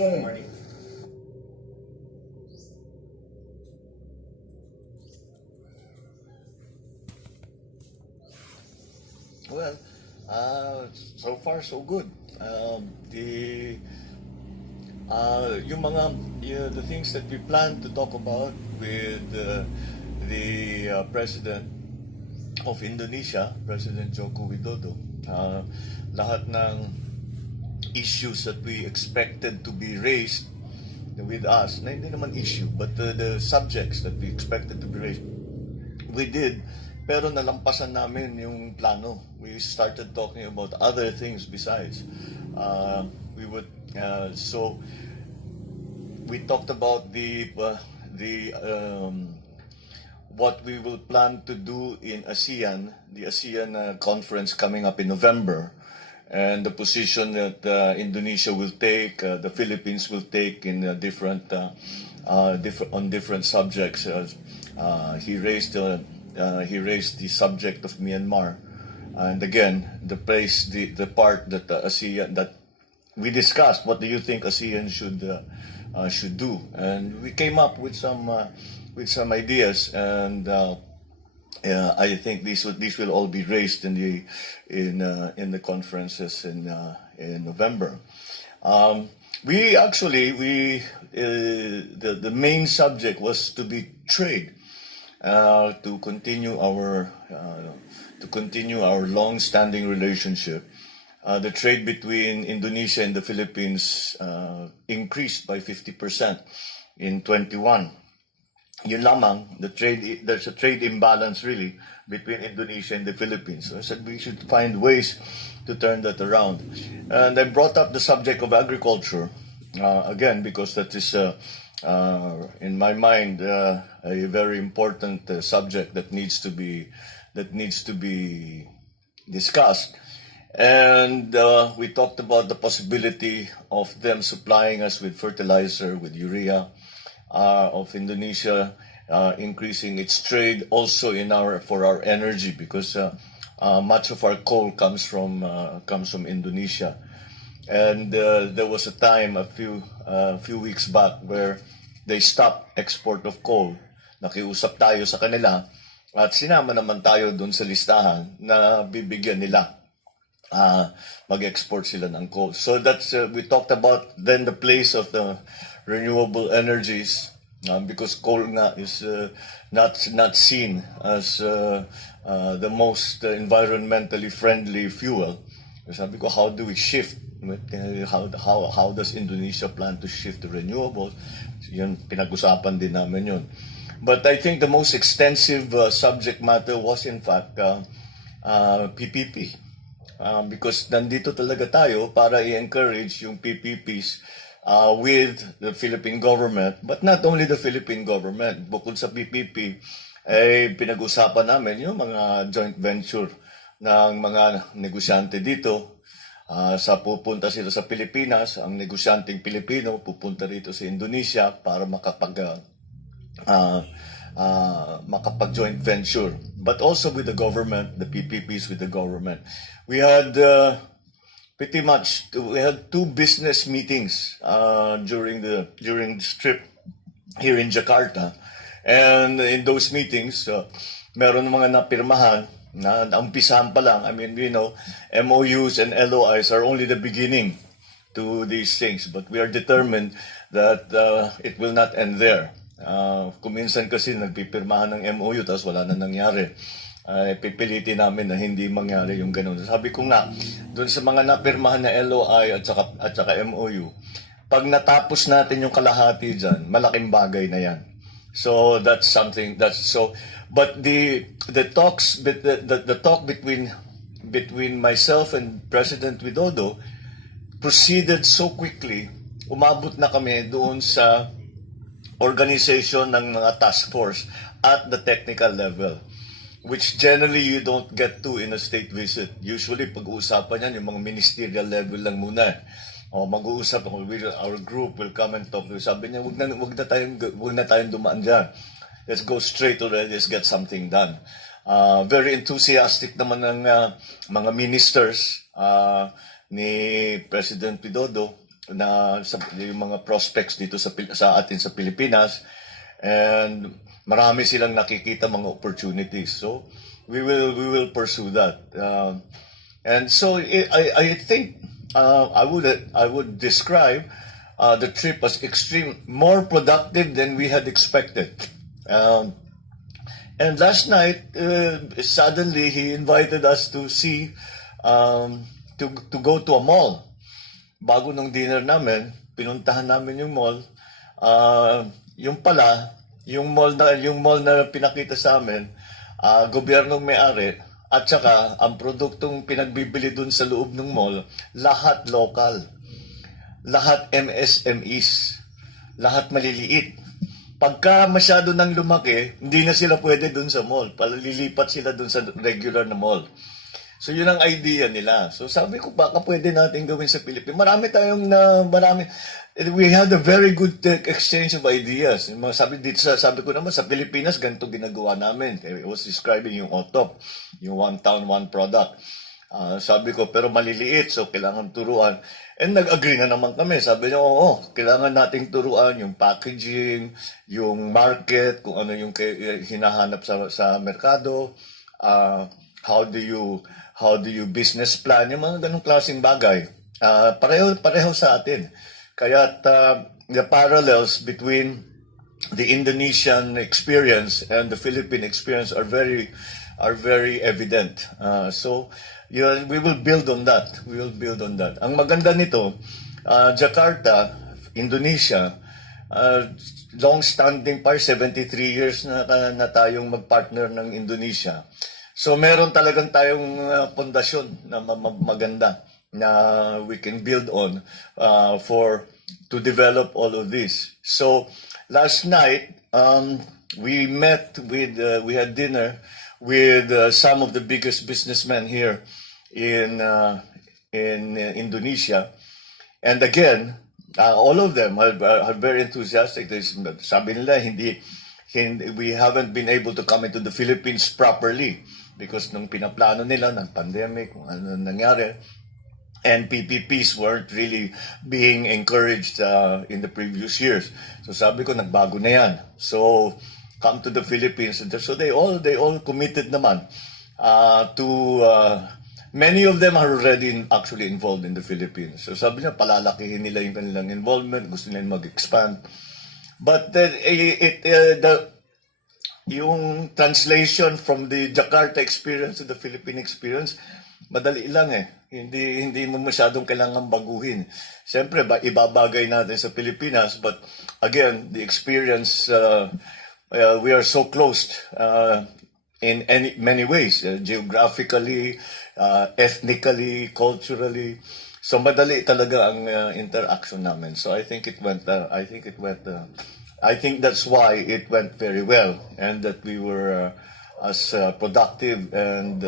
morning. Well, so far so good. The things that we plan to talk about with the President of Indonesia, President Joko Widodo, lahat ng issues that we expected to be raised with us, na hindi naman issue, but the subjects that we expected to be raised, we did, pero nalampasan namin yung plano. We started talking about other things besides. So we talked about what we will plan to do in ASEAN, the ASEAN conference coming up in November, and the position that Indonesia will take, the Philippines will take in different subjects. He raised the subject of Myanmar, and again, the part that ASEAN that we discussed. What do you think ASEAN should do? And we came up with some ideas, and I think these will all be raised in the conferences in November. The main subject was to be trade, to continue our long-standing relationship. The trade between Indonesia and the Philippines increased by 50% in 21. Yun lamang, there's a trade imbalance really between Indonesia and the Philippines. So I said we should find ways to turn that around. And I brought up the subject of agriculture, again, because that is, in my mind, a very important subject that needs to be discussed. And we talked about the possibility of them supplying us with fertilizer, with urea, of Indonesia increasing its trade also for our energy, because much of our coal comes from Indonesia. And there was a time a few weeks back where they stopped export of coal. Nakiusap tayo sa kanila at sinama naman tayo dun sa listahan na bibigyan nila. Mag-export sila ng coal. So that's we talked about then the place of the renewable energies, because coal nga is not seen as the most environmentally friendly fuel. Sabi ko, how do we shift? How does Indonesia plan to shift to renewables? Yun, pinag-usapan din namin yun. But I think the most extensive subject matter was in fact PPP. Because nandito talaga tayo para i-encourage yung PPPs with the Philippine government, but not only the Philippine government. Bukod sa PPP, pinag-usapan namin yung mga joint venture ng mga negosyante dito. Pupunta sila sa Pilipinas, ang negosyanteng Pilipino pupunta rito sa Indonesia para makapag-joint venture, but also with the government, the PPPs with the government. We had two business meetings during this trip here in Jakarta, and in those meetings, meron mga napirmahan na umpisahan pa lang. I mean, MOUs and LOIs are only the beginning to these things, but we are determined that it will not end there. Kuminsan kasi nagpipirmahan ng MOU tapos wala na nangyari. Pipilitin namin na hindi mangyari yung ganun. Sabi ko nga, doon sa mga napirmahan na LOI at saka MOU, pag natapos natin yung kalahati dyan, malaking bagay na yan. So that's something but the talk between myself and President Widodo proceeded so quickly. Umabot na kami doon sa organization ng mga task force at the technical level, which generally you don't get to in a state visit. Usually, pag-uusapan yan, yung mga ministerial level lang muna. O mag-uusap, our group will come and talk. Sabi niya, wag na tayong dumaan dyan. Let's go straight already, let's get something done. Very enthusiastic naman ng mga ministers ni President Widodo. yung mga prospects dito sa atin sa Pilipinas, and marami silang nakikita mga opportunities. So we will pursue that. And so I think I would describe the trip as more productive than we had expected. And last night, suddenly he invited us to see, to go to a mall. Bago nung dinner namin, pinuntahan namin yung mall. Yung mall na pinakita sa amin, gobyernong may-ari, at saka ang produktong pinagbibili dun sa loob ng mall, lahat local. Lahat MSMEs. Lahat maliliit. Pagka masyado nang lumaki, hindi na sila pwede dun sa mall. Palilipat sila dun sa regular na mall. So yun ang idea nila. So sabi ko, baka pwede natin gawin sa Pilipinas. We had a very good exchange of ideas. Sabi ko naman, sa Pilipinas, ganito ginagawa namin. I was describing yung OTOP, yung one town, one product. Sabi ko, pero maliliit, so kailangan turuan. And nag-agree na naman kami. Sabi niya, oo, kailangan nating turuan yung packaging, yung market, kung ano yung hinahanap sa merkado, how do you business plan, yung mga ganong klaseng bagay. Pareho sa atin. Kaya the parallels between the Indonesian experience and the Philippine experience are very evident. So we will build on that. Ang maganda nito, Jakarta, Indonesia, long-standing 73 years na tayong mag-partner ng Indonesia. So meron talagang tayong pundasyon na maganda na we can build on to develop all of this. So last night we had dinner with some of the biggest businessmen here in Indonesia, and again all of them are very enthusiastic. Sabi nila we haven't been able to come into the Philippines properly because nung pinaplano nila ng pandemic, kung ano nangyari, and PPPs weren't really being encouraged in the previous years. So sabi ko, nagbago na yan. So come to the Philippines. So they all committed naman to many of them are already actually involved in the Philippines. So sabi niya, palalakihin nila yung kanilang involvement, gusto nila mag-expand. But yung translation from the Jakarta experience to the Philippine experience, madali lang eh. Hindi mo masyadong kailangan baguhin. Siyempre, ibabagay natin sa Pilipinas, but again, the experience, we are so close in many ways, geographically, ethnically, culturally. So madali talaga ang interaction namin. So I think that's why it went very well, and that we were as productive, and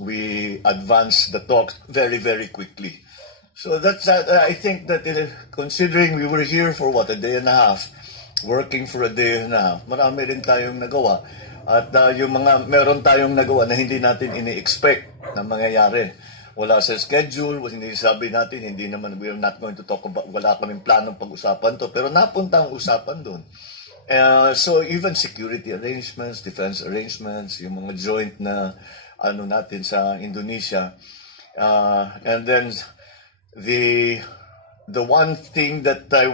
we advanced the talk very, very quickly. So that's I think that considering we were here for a day and a half, working for a day and a half, marami rin tayong nagawa. At meron tayong nagawa na hindi natin ini-expect na mangyayari. Wala sa schedule, hindi sabi natin, we are not going to talk about, wala kaming planong pag-usapan to, pero napunta ang usapan doon. So even security arrangements, defense arrangements, yung mga joint na natin sa Indonesia. And then the one thing that I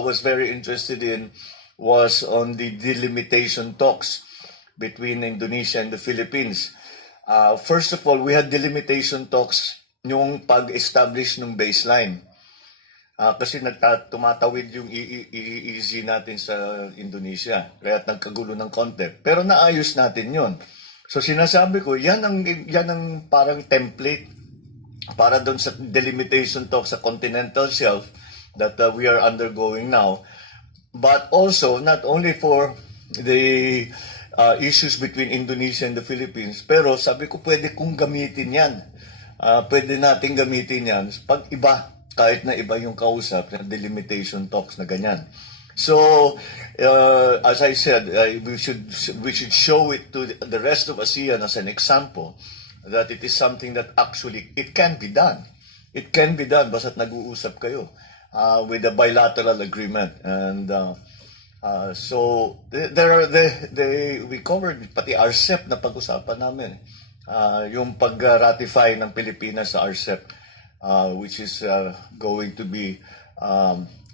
was very interested in was on the delimitation talks between Indonesia and the Philippines. First of all, we had delimitation talks yung pag-establish ng baseline. Kasi tumatawid yung EEZ natin sa Indonesia, kaya nagkagulo ng konti. Pero naayos natin yon. So sinasabi ko, yan ang parang template para doon sa delimitation talk sa continental shelf that we are undergoing now. But also, not only for the issues between Indonesia and the Philippines, pero sabi ko, pwede kong gamitin yan. Pwede natin gamitin yan pag iba, kahit na iba yung kausap, na delimitation talks na ganyan. So, as I said, we should show it to the rest of ASEAN as an example that it is something that actually, it can be done. it can be done basta't nag-uusap kayo with a bilateral agreement. And so we covered pati RCEP na pag-usapan namin. Yung pag-ratify ng Pilipinas sa RCEP, which is going to be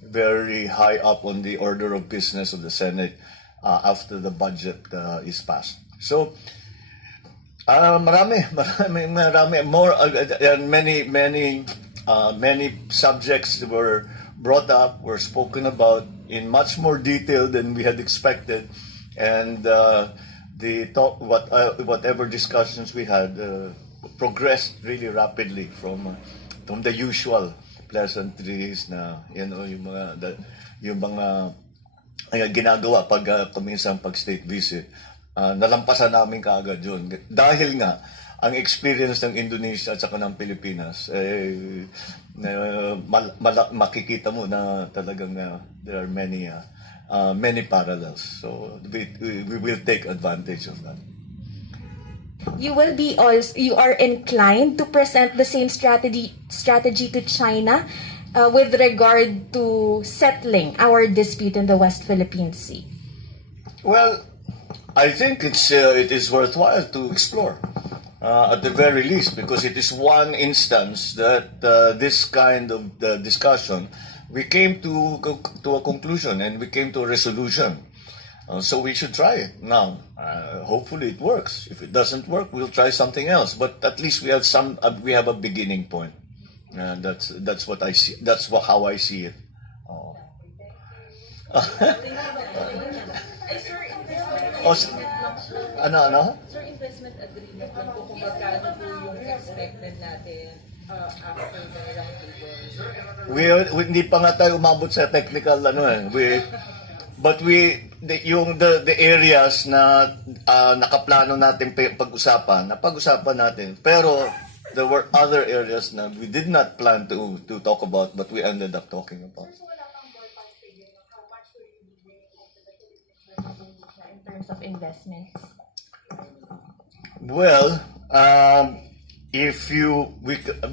very high up on the order of business of the Senate after the budget is passed. So, marami more, and many subjects were brought up, were spoken about in much more detail than we had expected, and whatever discussions we had progressed really rapidly from the usual pleasantries na yung mga ginagawa pag minsan pag state visit. Nalampasan namin kaagad yun. Dahil nga, ang experience ng Indonesia at saka ng Pilipinas, makikita mo na talagang there are many parallels. So we will take advantage of that. You are inclined to present the same strategy to China with regard to settling our dispute in the West Philippine Sea. Well, I think it is worthwhile to explore, at the very least, because it is one instance that this kind of discussion, we came to a conclusion and we came to a resolution. So we should try it now. Hopefully it works. If it doesn't work, we'll try something else. But at least we have we have a beginning point. That's what I see. That's how I see it. Ano? Sir, investment agreement lang po kung magkano po yung expected natin after the roundtable. Hindi pa nga tayo umabot sa technical the areas na nakaplano natin pag-usapan, napag-usapan natin. Pero there were other areas na we did not plan to talk about, but we ended up talking about. In terms of investments? Well,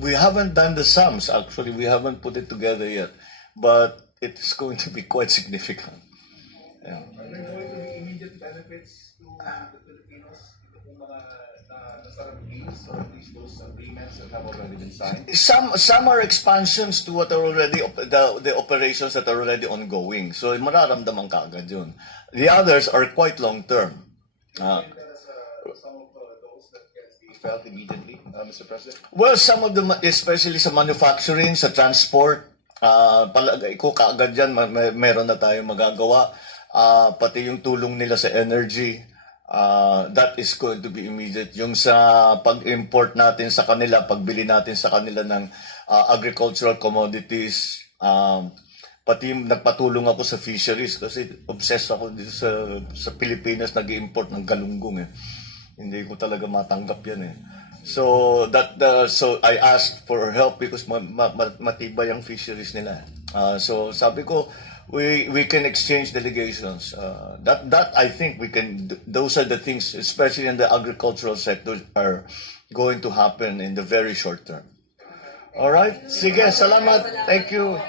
we haven't done the sums, actually. We haven't put it together yet. But it's going to be quite significant. Yeah. Are there going to be immediate benefits to the Filipinos? Itong mga nasarang deals, or at least those agreements that have already been signed? Some are expansions to what are already the operations that are already ongoing. So mararamdaman ka agad yun. The others are quite long term. Some of those that can be felt immediately, Mr. President? Well, some of them, especially sa manufacturing, sa transport, palagay ko kaagad yan, meron na tayong magagawa. Pati yung tulong nila sa energy, that is going to be immediate. Yung sa pag-import natin sa kanila, pagbili natin sa kanila ng agricultural commodities, pati nagpatulong ako sa fisheries kasi obsessed ako dito sa Pilipinas, nag-import ng galunggong . Hindi ko talaga matanggap yan . So so I asked for help because matibay ang fisheries nila. So sabi ko, we can exchange delegations. That I think we can. Those are the things, especially in the agricultural sector, are going to happen in the very short term. All right. Sige, salamat. Thank you.